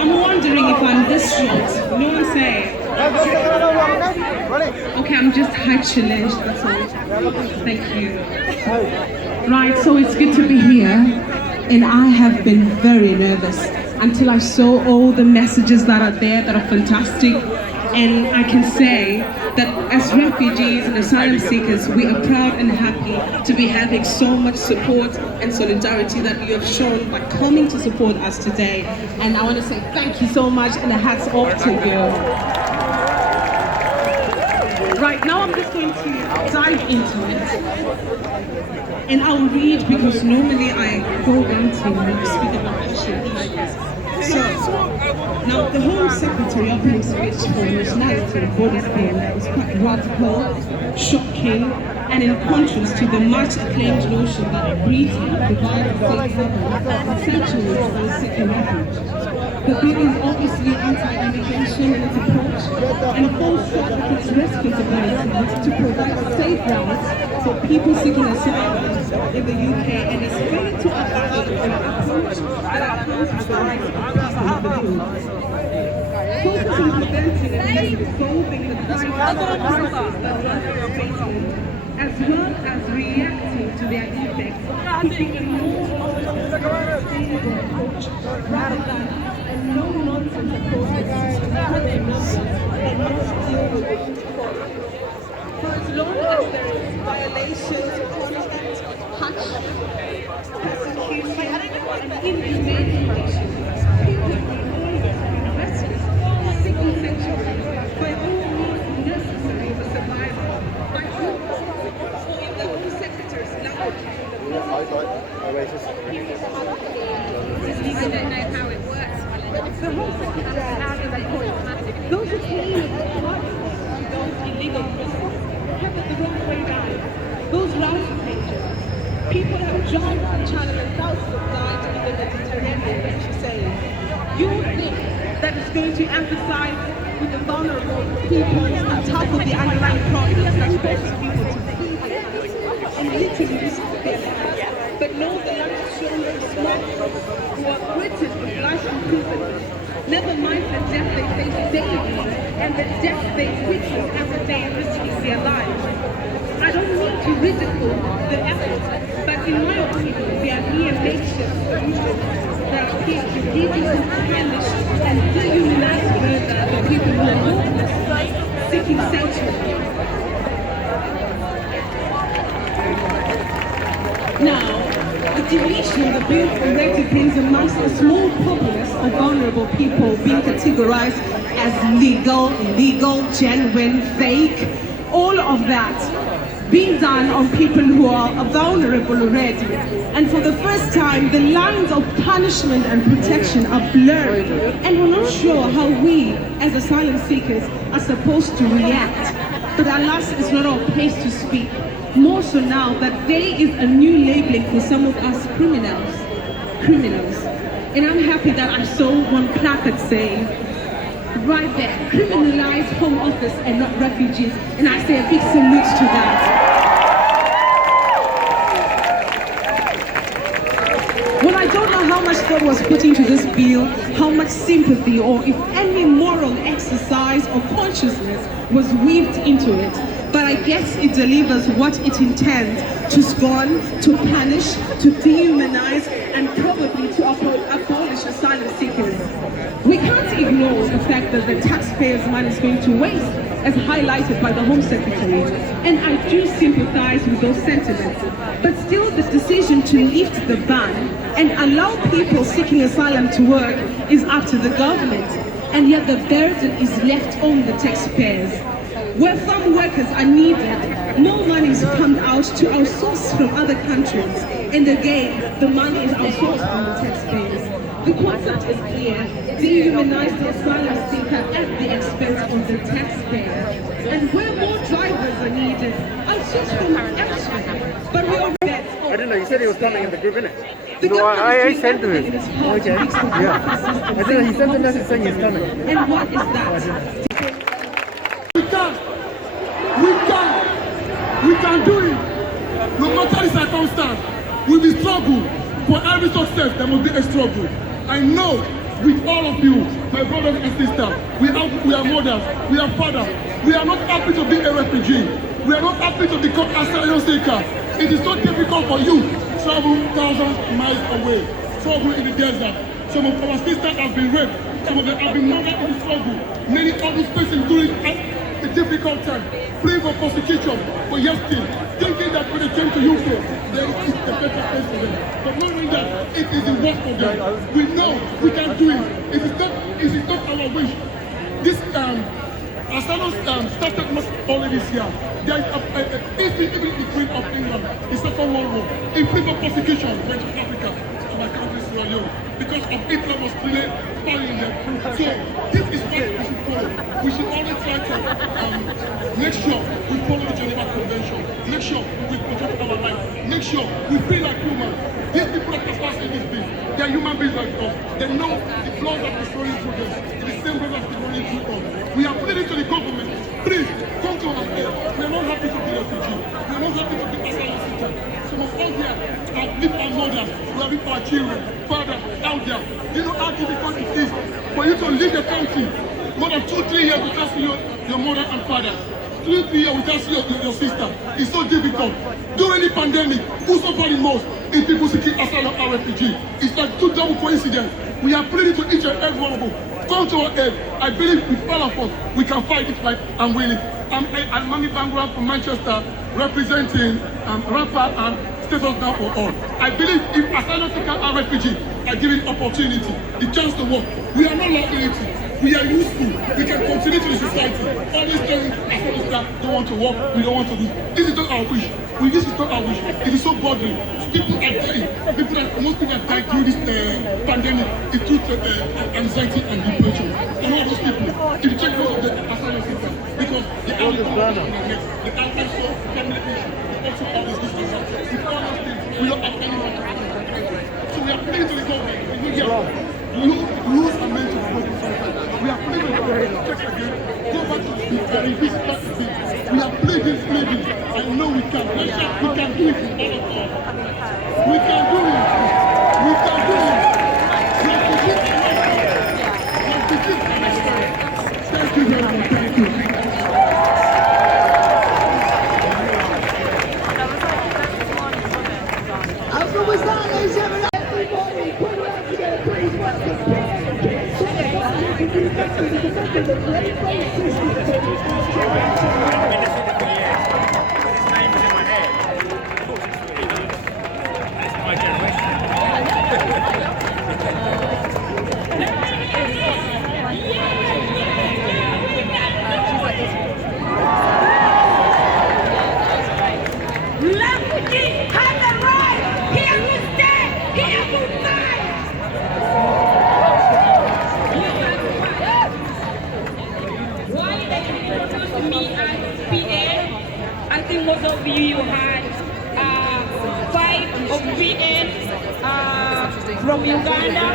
I'm wondering if I'm this short. No one say. Okay, I'm just height challenged, that's all. Thank you. Right, so it's good to be here. And I have been very nervous until I saw all the messages that are there that are fantastic. And I can say that as refugees and asylum seekers, we are proud and happy to be having so much support and solidarity that you have shown by coming to support us today. And I want to say thank you so much and a hats off to you. Right, now I'm just going to dive into it. And I'll read because normally I go ranting when I speak about issues. So, now the Home Secretary opening speech for nationality and borders bill was quite radical, shocking, and in contrast to the much acclaimed notion that Britain provides a safe haven and sanctuary for those seeking refuge. The bill is obviously anti-immigration in its approach and falls short of its responsibility to provide safe routes for people seeking asylum in the UK and is failing to abandon an approach that accounts for the rights of people in the field. Focus on preventing and resolving the crisis that are facing, as well as reacting to their effects, keeping a more sustainable approach rather than a no-nonsense approach that spread their numbers and not deal with the root cause. For as long as there is violations, constant hardship, persecution, and inhumane conditions, people will always be restless, seeking sanctuary by all means necessary for survival, by hope, or in the Home Secretary's language. I don't know how it works. The Home Secretary has a point. Those who claim those illegal prisoners have it the wrong way round. Those routes pages. People have jumped the channel and thousands have died in the Mediterranean, as you say. You think that it's going to emphasize with the vulnerable people on top of the underlying problems that forces people to flee and literally risk their lives. But no, the land has shown very smart who are threatened with life imprisonment. Never mind the death they face daily and the death they witness every day risking their lives. I don't mean to ridicule the effort, but in my opinion, they are mere makeshift solutions that appear to deeply punish and dehumanize further the people who are hopeless, seeking sanctuary. Now, the deletion of the bill already brings amongst a small populace of vulnerable people being categorized as legal, illegal, genuine, fake, all of that being done on people who are vulnerable already. And for the first time, the lines of punishment and protection are blurred, and we're not sure how we, as asylum seekers, are supposed to react. But alas, it's not our place to speak. More so now that there is a new labeling for some of us criminals. And I'm happy that I saw one placard saying, right there, criminalize home office and not refugees. And I say a big salute to that. Well, I don't know how much thought was put into this bill, how much sympathy or if any moral exercise or consciousness was weaved into it. But I guess it delivers what it intends: to scorn, to punish, to dehumanize, and probably to abolish asylum seekers. We can't ignore the fact that the taxpayers' money is going to waste, as highlighted by the Home Secretary. And I do sympathize with those sentiments. But still, the decision to lift the ban and allow people seeking asylum to work is up to the government. And yet the burden is left on the taxpayers. Where farm workers are needed, more money is pumped out to outsource from other countries. And again, the money is outsourced from the taxpayers. The concept is clear: dehumanize the asylum seeker at the expense of the taxpayer. And where more drivers are needed, outsource from elsewhere. But we are I don't know, he said he was coming in the group, innit? No, I sent to him. Okay. Yeah. I think he sent a message saying he's coming. And what is that? We can do it. No matter the circumstance, we will struggle. For every success, there must be a struggle. I know with all of you, my brothers and sisters. We are mothers, we are fathers. We are not happy to be a refugee. We are not happy to become asylum seeker. It is so difficult for you to travel thousands of miles away, struggle in the desert. Some of our sisters have been raped. Some of them have been murdered in the struggle. Many others facing during a difficult time, fleeing for persecution, but yet still thinking that when they came to UK, there is a better place for them. But knowing that it is the worst for them, we know we can do it. It is not our wish. This asylum started not only this year. There is even in the Queen of England, the Second World War, in free for persecution, went to Africa, to my country, Sierra Leone, because of Hitler was really following them. So this is what we should follow. We should always try to make sure we follow the Geneva Convention. Make sure we protect our life. Make sure we feel like humans. These people that are passing this bill, they are human beings like us. They know the blood that is running through them. It is the same blood that is running through us. We are pleading to the government, please come to our aid. We are not happy to be refugees. We are not happy to be asylum seekers. Some of us here have lived our mothers, we have lived our children, fathers out there. You know how difficult it is for you to leave the country more than 2-3 years without seeing your mother and father. 2-3 years without seeing your sister. It's so difficult. During the pandemic, who suffered the most in people seeking asylum and refugee? It's like two double coincidence. We are pleading to each and every one of us. Come to our aid. I believe with all of us, we can fight this fight and win it. I'm Mami Bangra from Manchester, representing rapper and status down for all. I believe if asylum seeker and refugee are given opportunity, the chance to work, we are not liability. We are useful. We can contribute to the society. Always telling asylum seeker don't want to work, we don't want to do. This is not our wish. This is not our wish. It is so bothering. People are dying. Most people have died through this pandemic. It's due to anxiety and depression. And all those people, if you check most of the asylum seekers, because they are also family issues, also all these diseases. With all those things, we don't have anyone to protect. So we are pleading to the government. Rules are meant to be broken sometimes. We are pleading to the government. Check again. Go back to the beach and revisit that beach. We are pleading. I know we can. We can do it with all of us. We can do it. We can do it. Thank you very much. Thank you. Most of you had 5 of VN from Uganda.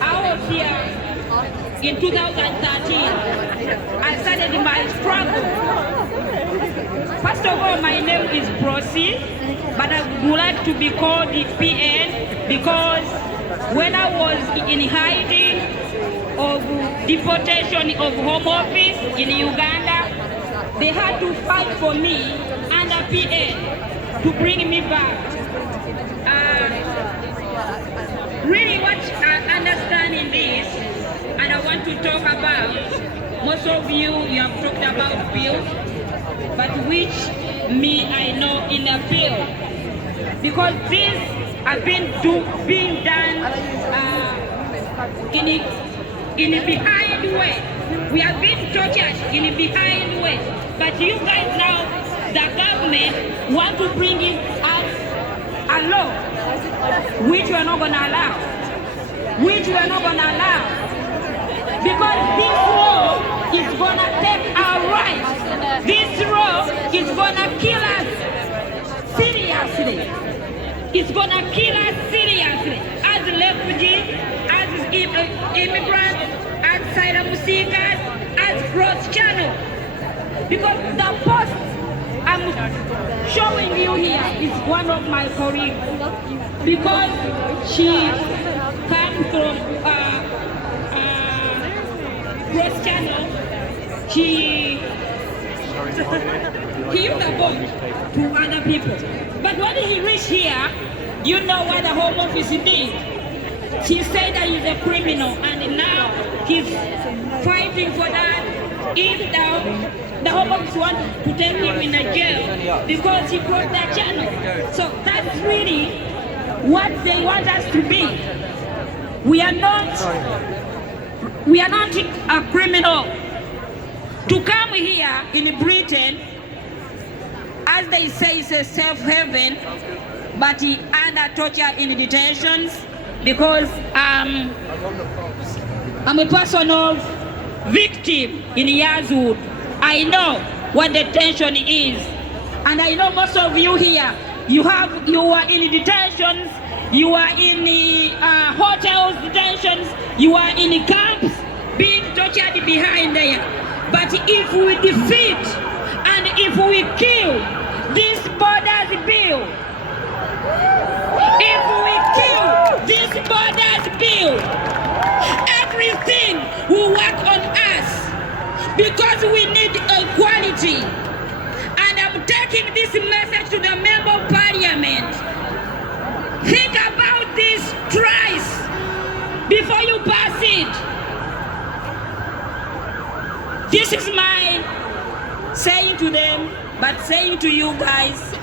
I was here in 2013. I started my struggle. First of all, my name is Brosi, but I would like to be called the PN because when I was in hiding of deportation of Home Office in Uganda, they had to fight for me under PN to bring me back. Really what I understand in this, and I want to talk about, most of you have talked about bills, but which me I know in a bill. Because this has been being done in a behind way. We have been tortured in a behind way. But you guys now, the government want to bring in us a law, which we are not going to allow. Because this law is going to take our rights. This law is going to kill us seriously. It's going to kill us seriously. As refugees, as immigrants, as asylum seekers, as cross channel. Because the post I'm showing you here is one of my colleagues. Because she comes from He used to vote to other people. But when he reached here, you know what the Home Office did? She said that he's a criminal, and now he's fighting for that. If the Home Office wants to take him in a jail because he crossed that channel. So that's really what they want us to be. We are not a criminal. To come here in Britain, as they say, it's a safe haven, but he under torture in detentions because I'm a personal victim in Yazwood. I know what detention is, and I know most of you here, you are in detentions, you are in the hotels detentions, you are in camps being tortured behind there. But if we defeat and if we kill this borders bill, if we kill this borders bill, everything will work on us because we need equality. And I'm taking this message to the Member of Parliament. Think about this twice before you pass it. This is my saying to them, but saying to you guys,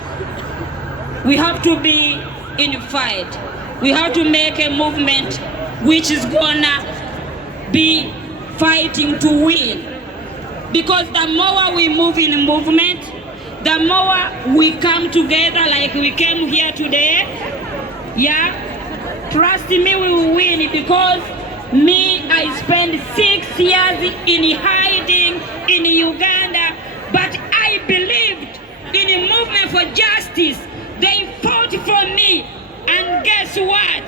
we have to be in the fight. We have to make a movement which is gonna be fighting to win. Because the more we move in a movement, the more we come together like we came here today. Yeah, trust me, we will win because I spent 6 years in hiding in Uganda, but I believed in a movement for justice. They fought for me, and guess what?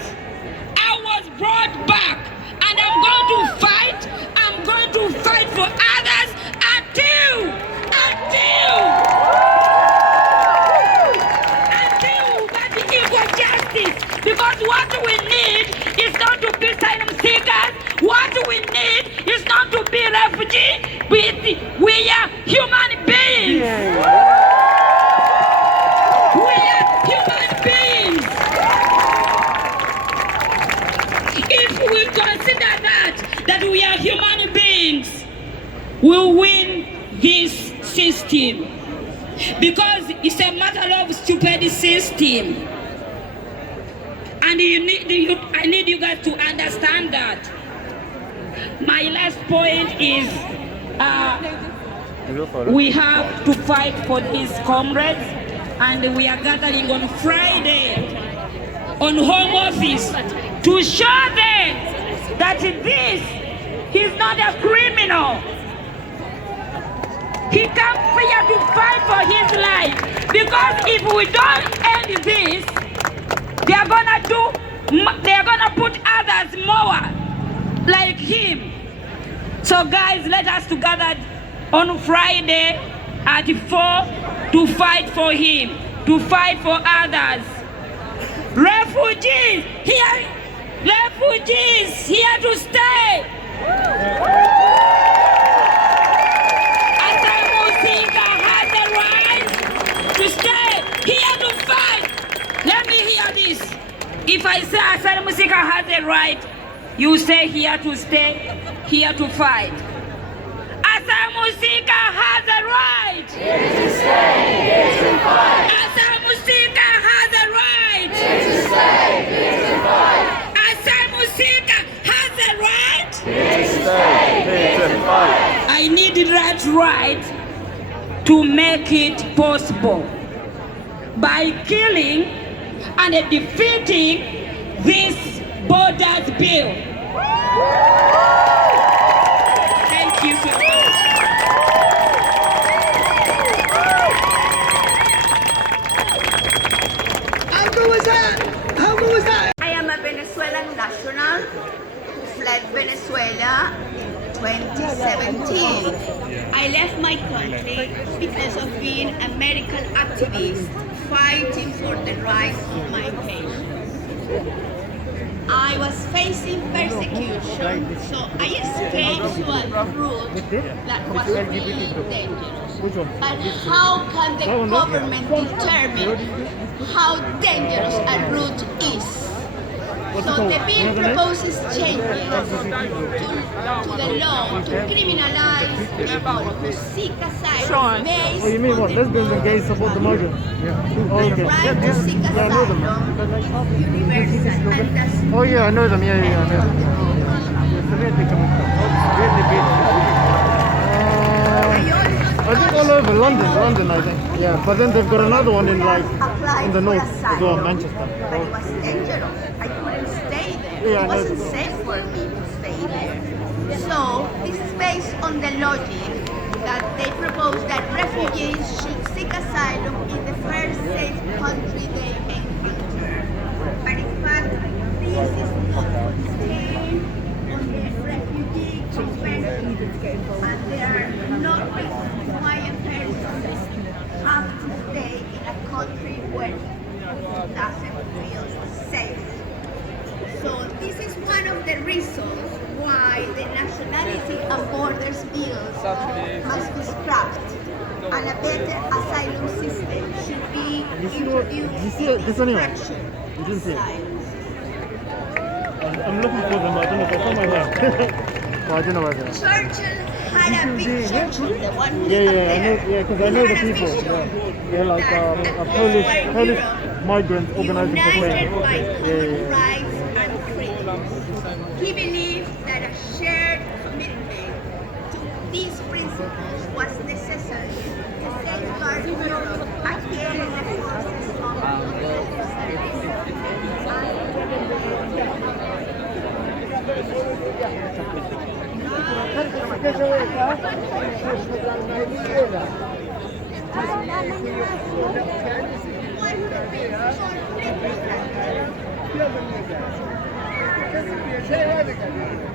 I was brought back, and I'm going to fight. I'm going to fight for others until we get equal justice. Because what we need is not to be asylum seekers. What we need is not to be refugees. We are human beings. We are human beings. If we consider that we are human beings, we'll win this system. Because it's a matter of stupid system. And I need you guys to understand that. My last point is we have to fight for these comrades, and we are gathering on Friday on Home Office to show them that he's not a criminal. He comes here to fight for his life, because if we don't end this, they are gonna put others more like him. So guys, let us together on Friday at 4 to fight for him, to fight for others. Refugees here to stay. Asylum seeker has the right to stay here to fight. Let me hear this. If I say asylum seeker has a right, you say here to stay, here to fight. Asylum seeker has a right. Here to stay, here to fight. Asylum seeker has a right. Here to stay, here to fight. Asylum seeker has a right. Here to stay, here to fight. I need that right to make it possible by killing and defeating this borders bill. Thank you so much. How good was that? How good was that? I am a Venezuelan national who fled Venezuela 2017. I left my country because of being a medical activist fighting for the rights of my patients. I was facing persecution, so I escaped to a route that was really dangerous. But how can the government determine how dangerous a route is? So the bill proposes changes to the law to criminalize people who seek asylum based Oh, you mean on what? the Lesbians and gays support the migrants? Yeah. Oh, the okay. right to seek Yeah, I know them. asylum, universal, and does Oh, yeah, I know them. Yeah, I know them. I think all over London, I think. Yeah, but then they've got another one in like in the north as well, Manchester. But it was dangerous. I couldn't stay there. Yeah, I It know. wasn't safe for me to stay there. So this is based on the logic that they propose that refugees should seek asylum in the first safe country they encounter. But in fact, this is not contained on the refugee convention, and there are not reasons why a person have to stay in a country where he doesn't feel safe. So this is one of the reasons why the Nationality and Borders Bill must be scrapped, and a better asylum system should be introduced in the structure asylum. I'm looking for them, but I don't know if I found my hand. Well, I don't know where they are. Churchill had a big Churchill, the one who's Yeah, up yeah, I know, there. yeah, because I know the He had a people. vision Yeah, like that a Polish migrant organizing for united Spain. by Yeah, common yeah. rights and freedoms. He believed that a shared commitment to these principles was necessary to safeguard Europe against the forces of Gracias.